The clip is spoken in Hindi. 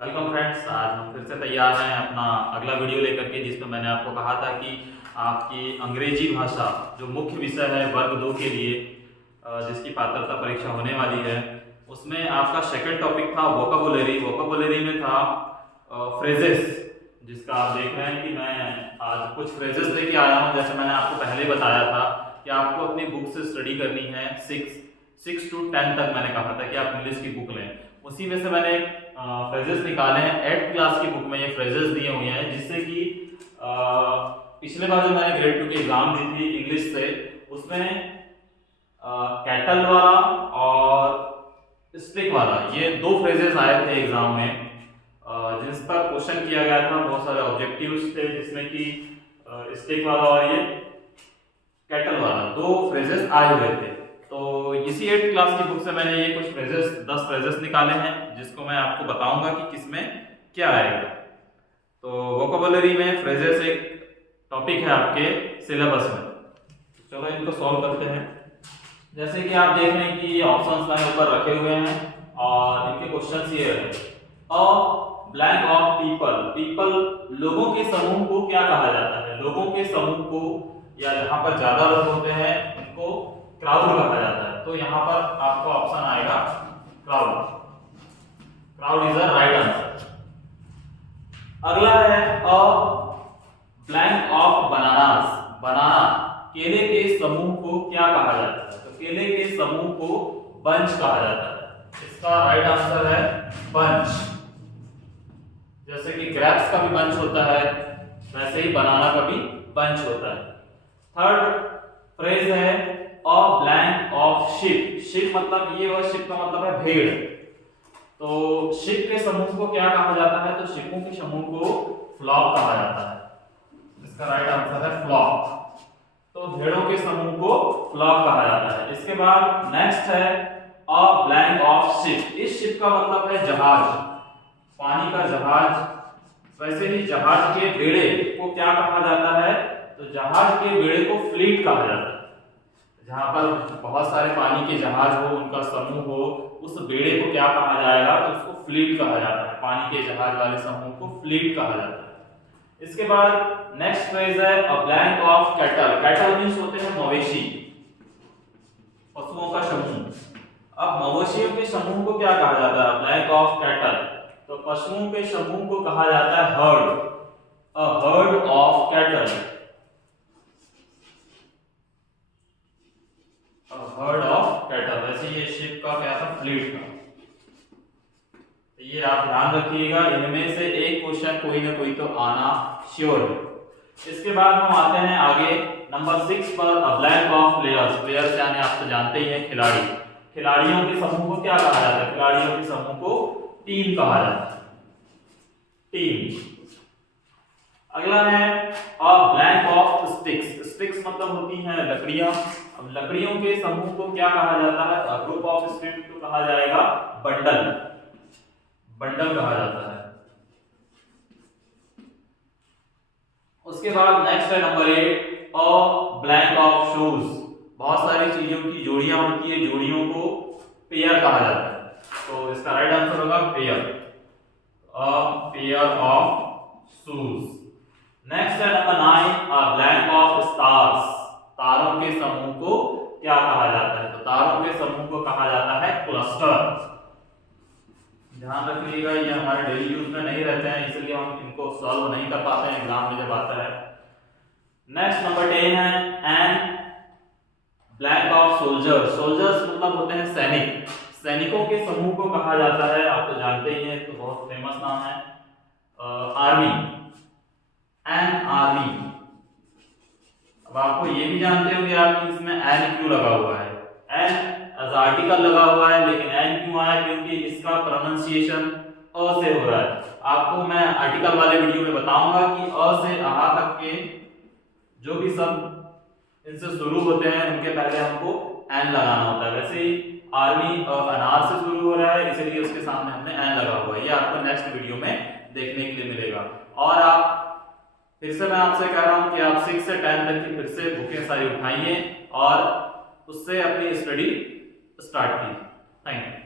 वेलकम फ्रेंड्स, आज हम फिर से तैयार हैं अपना अगला वीडियो लेकर के, जिसमें मैंने आपको कहा था कि आपकी अंग्रेजी भाषा जो मुख्य विषय है वर्ग 2 के लिए, जिसकी पात्रता परीक्षा होने वाली है, उसमें आपका सेकंड टॉपिक था वोकाबुलरी। वोकाबुलरी में था फ्रेजेस, जिसका आप देख रहे हैं कि मैं आज कुछ फ्रेजेस लेके आया हूँ। जैसे मैंने आपको पहले बताया था कि आपको अपनी बुक से स्टडी करनी है, 6 to 10 तक मैंने कहा था कि आप इंग्लिश की बुक लें। उसी में से मैंने फ्रेजेस निकाले हैं। 8th क्लास की बुक में ये फ्रेजेस दिए हुए हैं, जिससे कि पिछले बार जो मैंने ग्रेड 2 की एग्जाम दी थी इंग्लिश से, उसमें कैटल वाला और स्टिक वाला, ये दो फ्रेजेस आए थे एग्जाम में, जिस पर क्वेश्चन किया गया था। बहुत सारे ऑब्जेक्टिव्स थे, जिसमें कि स्टिक वाला और ये कैटल वाला दो फ्रेजेस आए हुए थे। तो इसी 8th क्लास की बुक से मैंने ये कुछ फ्रेजेस 10 फ्रेजेस निकाले हैं, जिसको मैं आपको बताऊंगा कि किसमें क्या आएगा। तो वोकाबुलरी में फ्रेजेस एक टॉपिक है आपके सिलेबस में। चलो इनको सॉल्व करते हैं। जैसे कि आप देख रहे हैं कि ये ऑप्शंस लाइन ऊपर रखे हुए हैं और इनके क्वेश्चंस ये है। अ ब्लैंक ऑफ पीपल। पीपल लोगों के समूह को क्या कहा जाता है? लोगों के समूह को, या जहां पर ज्यादा लोग होते हैं उनको क्राउड कहा जाता है। तो यहाँ पर आपका ऑप्शन आएगा crowd. Crowd is the right answer. अगला है अ ब्लैंक ऑफ बनानास। बनाना, केले के समूह को क्या कहा जाता है? तो केले के समूह को बंच कहा जाता है। इसका राइट आंसर है बंच। जैसे कि ग्रेप्स का भी बंच होता है, वैसे ही बनाना का भी बंच होता है। थर्ड फ्रेज है अ ब्लैंक ऑफ शिप। शिप मतलब ये, और शिप का मतलब है भेड़। तो शिप के समूह को क्या कहा जाता है? तो शिपों के समूह को फ्लॉक कहा जाता है। इसका राइट आंसर है फ्लॉक। तो भेड़ों के समूह को फ्लॉक कहा जाता है। इसके बाद नेक्स्ट है अ ब्लैंक ऑफ शिप। इस शिप का मतलब है जहाज, पानी का जहाज। वैसे ही जहाज के बेड़े को क्या कहा जाता है? तो जहाज के बेड़े को फ्लीट कहा जाता है। जहां पर बहुत सारे पानी के जहाज हो, उनका समूह हो, उस बेड़े को क्या कहा जाएगा? तो उसको फ्लीट कहा जाता है। पानी के जहाज वाले समूह को फ्लीट कहा जाता है। इसके बाद नेक्स्ट फ्रेज है अ blank of cattle. Cattle means होते हैं मवेशी, पशुओं का समूह। अब मवेशियों के समूह को क्या कहा जाता है? Blank of cattle. तो पशुओं के समूह को कहा जाता है heard. A herd of cattle. Heard of cattle. वैसे ये शिप का क्या था? फ्लीट का। तो ये आप ध्यान रखिएगा, इनमें से एक क्वेश्चन कोई ना कोई तो आना श्योर है। इसके बाद हम आते हैं आगे नंबर 6 पर अ ब्लैंक ऑफ प्लेयर्स। प्लेयर्स यानी आप तो जानते ही हैं खिलाड़ी। खिलाड़ियों के समूह को क्या कहा जाता है? खिलाड़ियों के समूह को टीम कहा जाता है। टीम। अगला है अ ब्लैंक ऑफ स्टिक्स। स्टिक्स मतलब होती हैं लकड़ियां। अब लकड़ियों के समूह को क्या कहा जाता है? अ ग्रुप ऑफ स्टिक्स को कहा जाएगा बंडल। बंडल कहा जाता है। उसके बाद नेक्स्ट है number 8 a blank of shoes. बहुत सारी चीजों की जोड़ियां होती है, जोड़ियों को पेयर कहा जाता है। तो इसका राइट आंसर होगा pair. A pair of shoes. Next है number 9 a blank of stars. तारों के समूह को क्या कहा जाता है? तो तारों के समूह को कहा जाता है क्लस्टर। ध्यान रखिएगा, ये हमारे डेली यूज में नहीं रहते हैं, इसलिए हम इनको सॉल्व नहीं कर पाते हैं एग्जाम में जब आता है। नेक्स्ट नंबर 10 है N blank of soldier. Soldiers मतलब होते हैं सैनिक। सैनिकों के समूह को कहा जाता है, आप तो जानते ही हैं, तो बहुत फेमस नाम है आर्मी। An army. अब आपको ये भी जानते होंगे आप कि इसमें एन क्यों लगा हुआ है। एन एज आर्टिकल लगा हुआ है, लेकिन एन क्यों आया? क्योंकि इसका प्रोनाउंसिएशन अ से हो रहा है। आपको मैं आर्टिकल वाले वीडियो में बताऊंगा कि अ से आ तक के जो भी शब्द इनसे शुरू होते हैं उनके पहले हमको एन लगाना होता है। वैसे ही आर्मी अनार से शुरू हो रहा है, इसलिए उसके सामने हमने एन लगा हुआ है। ये आपको नेक्स्ट वीडियो में देखने के लिए मिलेगा। और आप फिर से मैं आपसे कह रहा हूं कि आप 6 से 10 तक की फिर से बुकें सारी उठाइए और उससे अपनी स्टडी स्टार्ट कीजिए। Thank you.